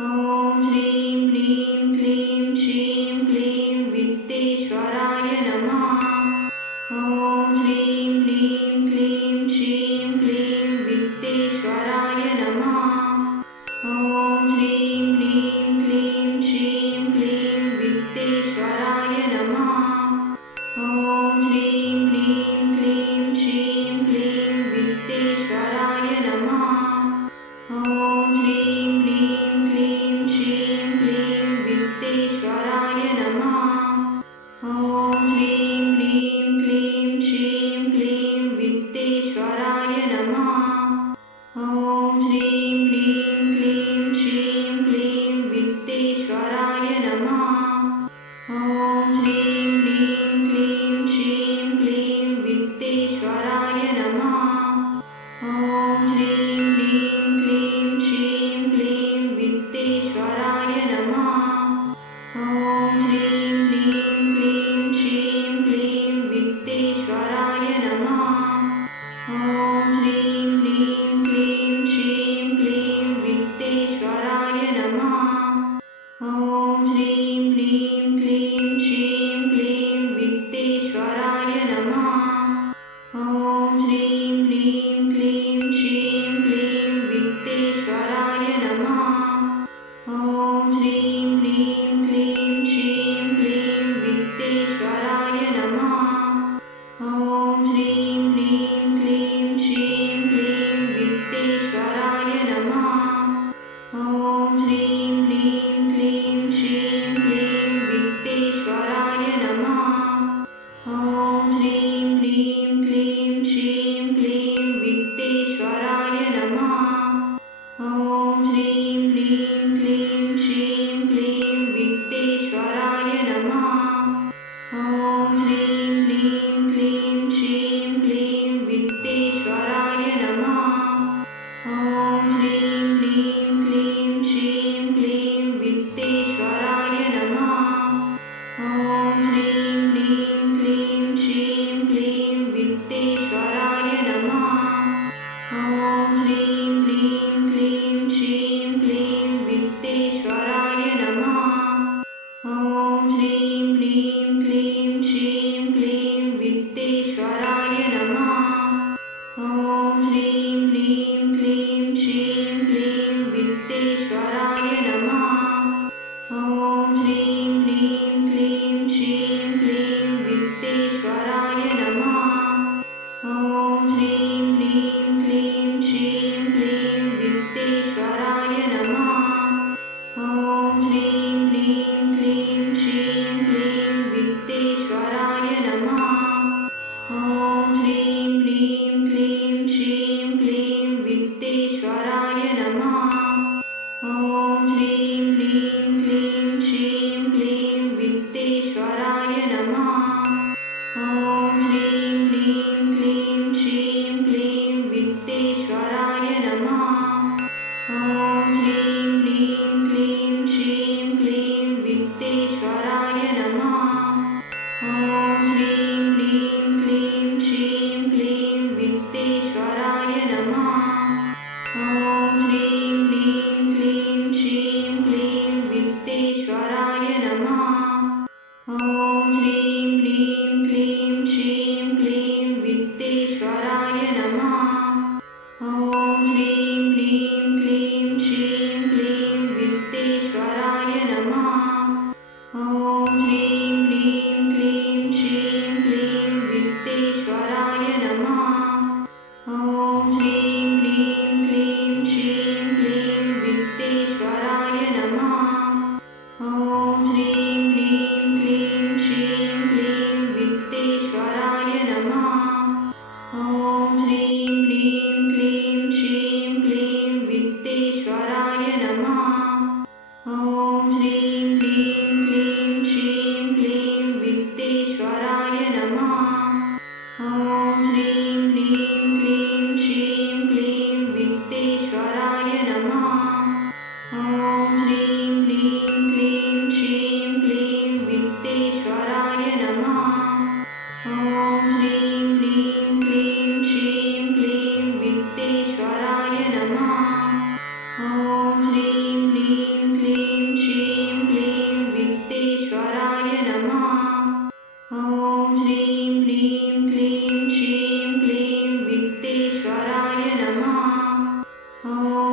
ॐ श्रीं ह्रीं क्लीं श्रीं क्लीं वित्तेश्वराय नमः। ॐ श्रीं ह्रीं क्लीं श्रीं क्लीं वित्तेश्वराय नमः। ॐ श्रीं ह्रीं क्लीं श्रीं क्लीं वित्तेश्वराय नमः। ॐ श्रीं ह्रीं क्लीं श्रीं क्लीं वित्तेश्वराय नमः। ॐ श्रीं ह्रीं क्लीं श्रीं क्लीं वित्तेश्वराय नमः। ॐ श्रीं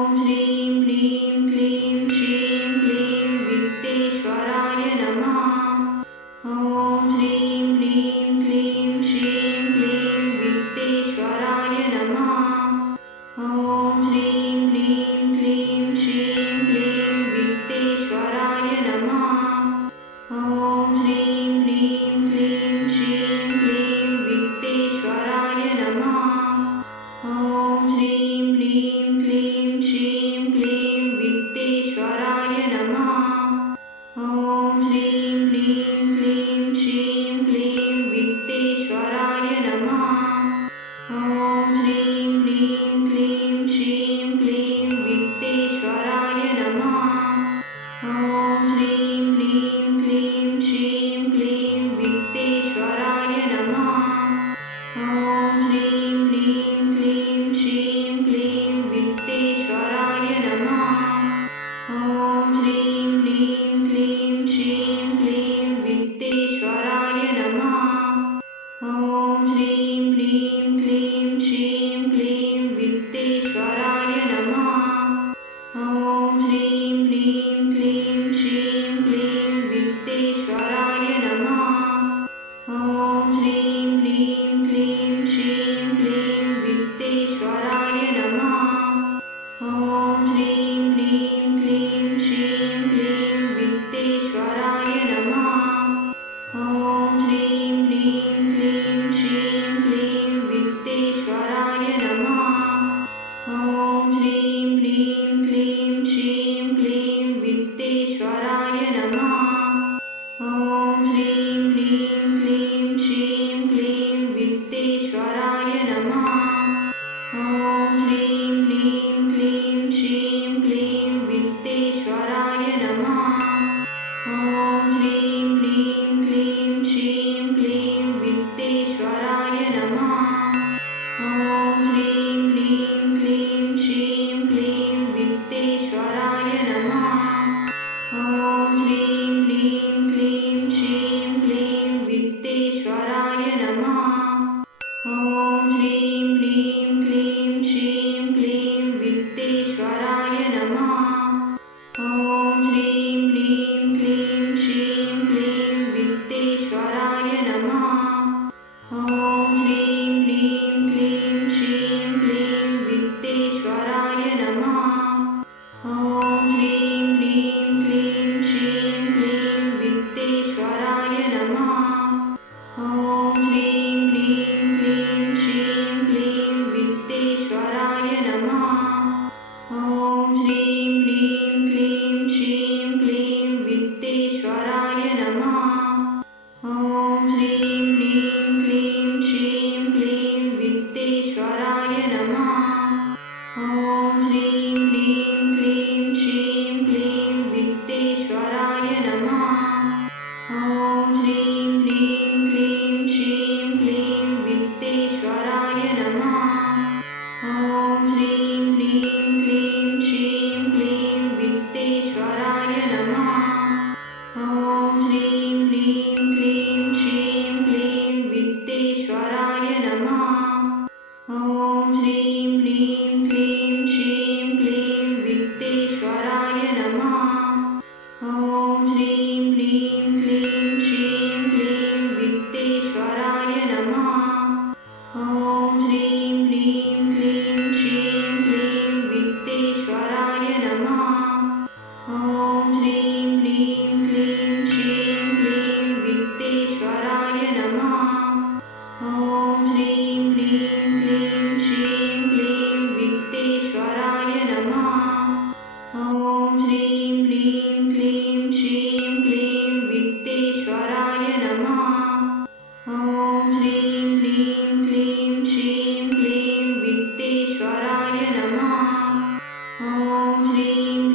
श्रीं ह्रीं क्लीं श्रीं क्लीं वित्तेश्वराय नमः। ॐ श्रीं ह्रीं क्लीं श्रीं क्लीं वित्तेश्वराय नमः। ॐ श्रीं ह्रीं क्लीं श्रीं क्लीं वित्तेश्वराय नमः। ॐ श्रीं ह्रीं क्लीं श्रीं क्लीं वित्तेश्वराय नमः। ॐ श्रीं ह्रीं क्लीं श्रीं क्लीं वित्तेश्वराय नमः। ॐ श्रीं ह्रीं क्लीं श्रीं क्लीं वित्तेश्वराय नमः। ॐ श्रीं ह्रीं क्लीं श्रीं क्लीं वित्तेश्वराय नमः। ॐ श्रीं ह्रीं क्लीं श्रीं क्लीं वित्तेश्वराय नमः। ॐ श्रीं ह्रीं क्लीं श्रीं क्लीं वित्तेश्वराय नमः। ॐ श्रीं ह्रीं क्लीं श्रीं क्लीं वित्तेश्वराय नमः। ॐ श्रीं ह्रीं क्लीं श्रीं क्लीं वित्तेश्वराय नमः। ॐ श्रीं ह्रीं क्लीं श्रीं क्लीं वित्तेश्वराय नमः। ॐ श्रीं ह्रीं क्लीं श्रीं क्लीं वित्तेश्वराय नमः। ॐ श्रीं ह्रीं क्लीं श्रीं क्लीं वित्तेश्वराय नमः। ॐ श्रीं ह्रीं क्लीं श्रीं क्लीं वित्तेश्वराय नमः। ॐ श्रीं ह्रीं क्लीं श्रीं क्लीं वित्तेश्वराय नमः। ॐ श्रीं ह्रीं क्लीं श्रीं क्लीं वित्तेश्वराय नमः। ॐ श्रीं ह्रीं क्लीं श्रीं क्लीं वित्तेश्वराय नमः। ॐ श्रीं ह्रीं क्लीं श्रीं क्लीं वित्तेश्वराय नमः। ॐ श्रीं ह्रीं क्लीं श्रीं क्लीं वित्तेश्वराय नमः। ॐ श्रीं ह्रीं क्लीं श्रीं क्लीं वित्तेश्वराय नमः। ॐ श्रीं ह्रीं क्लीं श्रीं क्लीं वित्तेश्वराय नमः। ॐ श्रीं ह्रीं क्लीं श्रीं क्लीं वित्तेश्वराय नमः। ॐ श्रीं ह्रीं क्लीं श्रीं क्लीं वित्तेश्वराय नमः। ॐ श्रीं ह्रीं क्लीं श्रीं क्लीं वित्तेश्वराय नमः। ॐ श्रीं ह्रीं क्लीं श्रीं क्लीं वित्तेश्वराय नमः। ॐ श्रीं ह्रीं क्लीं श्रीं क्लीं वित्तेश्वराय नमः। ॐ श्रीं ह्रीं क्लीं श्रीं क्लीं वित्तेश्वराय नमः। ॐ श्रीं ह्रीं क्लीं श्रीं क्लीं वित्तेश्वराय नमः। ॐ श्रीं ह्रीं क्लीं श्रीं क्लीं वित्तेश्वराय नमः। ॐ श्रीं ह्रीं क्लीं श्रीं क्लीं वित्तेश्वराय नमः। ॐ श्रीं ह्रीं क्लीं श्रीं क्लीं वित्तेश्वराय नमः। ॐ श्रीं ह्रीं क्लीं श्रीं क्लीं वित्तेश्वराय नमः। ॐ श्रीं ह्रीं क्लीं श्रीं क्लीं वित्तेश्वराय नमः। ॐ श्रीं ह्रीं क्लीं श्रीं क्लीं वित्तेश्वराय नमः। ॐ श्रीं ह्रीं क्लीं श्रीं क्लीं वित्तेश्वराय नमः। ॐ श्रीं ह्रीं क्लीं श्रीं क्लीं वित्तेश्वराय नमः। ॐ श्रीं ह्रीं क्लीं श्रीं क्लीं वित्तेश्वराय नमः। ॐ श्रीं ह्रीं क्लीं श्रीं क्लीं वित्तेश्वराय नमः। ॐ श्रीं